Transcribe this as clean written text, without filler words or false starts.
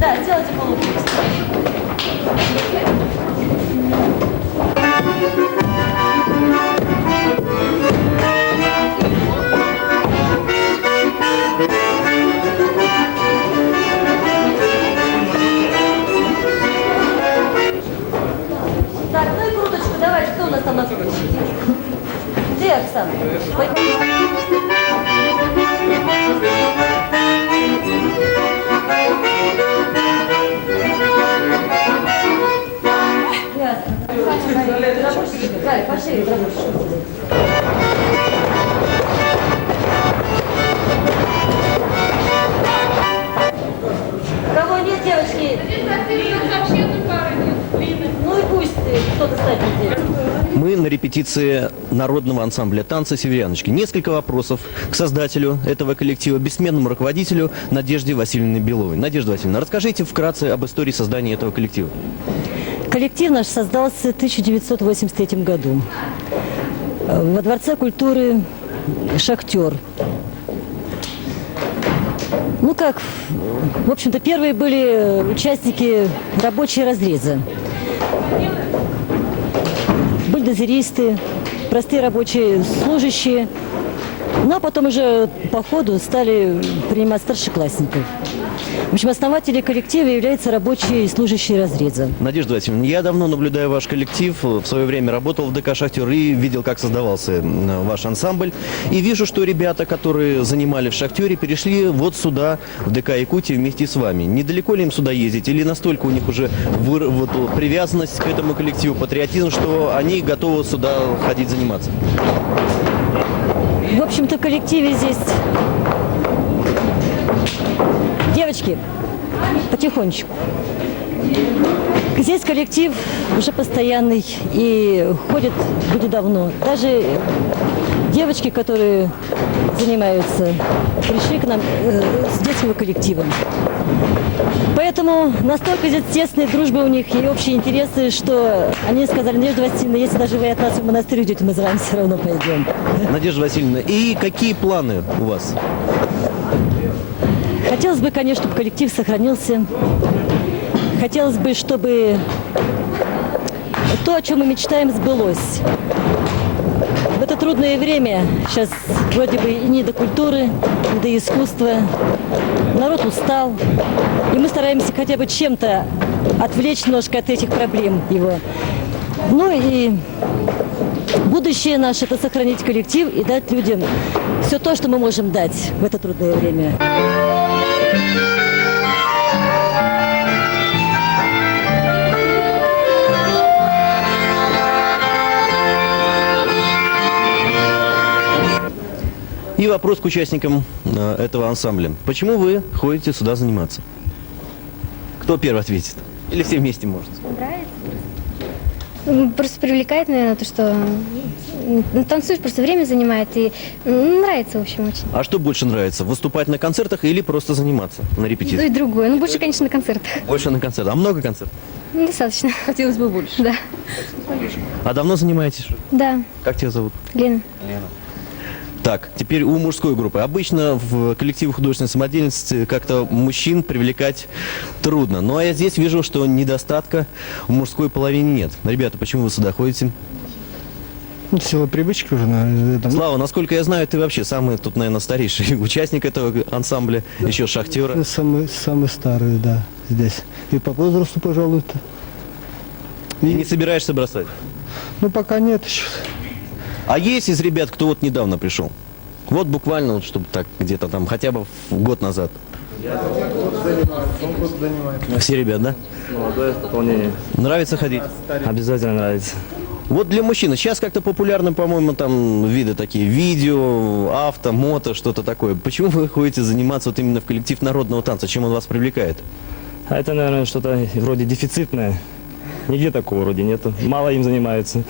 Да, сделайте полукруг. Так, ну и круточку давайте. Кто у нас там на круточке? Где Оксана? Галя, пошли, кого нет, девочки? Ну и пусть кто-то станет делать. Мы на репетиции народного ансамбля танца «Северяночки». Несколько вопросов к создателю этого коллектива, бессменному руководителю Надежде Васильевне Беловой. Надежда Васильевна, расскажите вкратце об истории создания этого коллектива. Коллектив наш создался в 1983 году во Дворце культуры «Шахтер». Ну как, в общем-то, первые были участники рабочие разреза. Бульдозеристы, простые рабочие служащие. Ну а потом уже по ходу стали принимать старшеклассников. В общем, основателем коллектива являются рабочие и служащие разреза. Надежда Васильевна, я давно наблюдаю ваш коллектив, в свое время работал в ДК «Шахтер» и видел, как создавался ваш ансамбль. И вижу, что ребята, которые занимали в «Шахтере», перешли вот сюда, в ДК Якутии, вместе с вами. Недалеко ли им сюда ездить? Или настолько у них уже привязанность к этому коллективу, патриотизм, что они готовы сюда ходить заниматься? В общем-то, в коллективе здесь... Девочки, потихонечку. Здесь коллектив уже постоянный и ходит люди давно. Даже девочки, которые занимаются, пришли к нам с детского коллектива. Поэтому настолько здесь тесная дружба у них и общие интересы, что они сказали: Надежда Васильевна, если даже вы от нас в монастырь идете, мы за вами все равно пойдем. Надежда Васильевна, и какие планы у вас? Хотелось бы, конечно, чтобы коллектив сохранился. Хотелось бы, чтобы то, о чем мы мечтаем, сбылось. В это трудное время, сейчас вроде бы и не до культуры, не до искусства, народ устал. И мы стараемся хотя бы чем-то отвлечь немножко от этих проблем его. Ну и будущее наше – это сохранить коллектив и дать людям все то, что мы можем дать в это трудное время. И вопрос к участникам этого ансамбля. Почему вы ходите сюда заниматься? Кто первый ответит? Или все вместе можете? Нравится. Просто привлекает, наверное, то, что танцуешь, просто время занимает. И нравится, в общем, очень. А что больше нравится? Выступать на концертах или просто заниматься на И то, репетиции? и другое. Ну, больше, конечно, на концертах. Больше на концертах. А много концертов? Достаточно. Хотелось бы больше. Да. А давно занимаетесь? Да. Как тебя зовут? Лена. Лена. Так, теперь у мужской группы. Обычно в коллективе художественной самодеятельности как-то мужчин привлекать трудно. Ну а я здесь вижу, что недостатка в мужской половине нет. Ребята, почему вы сюда ходите? Сила привычки уже, наверное. Слава, насколько я знаю, ты вообще самый тут, наверное, старейший участник этого ансамбля, еще «Шахтера». Самый старый, да, здесь. И по возрасту, пожалуй-то. И не собираешься бросать? Ну, пока нет еще. А есть из ребят, кто вот недавно пришел? Вот буквально, вот, чтобы так где-то там, хотя бы год назад. Все ребят, да? Молодое пополнение. Нравится ходить? Обязательно нравится. Вот для мужчин сейчас как-то популярны, по-моему, там виды такие, видео, авто, мото, что-то такое. Почему вы ходите заниматься вот именно в коллектив народного танца? Чем он вас привлекает? А это, наверное, что-то вроде дефицитное. Нигде такого вроде нету. Мало им занимаются.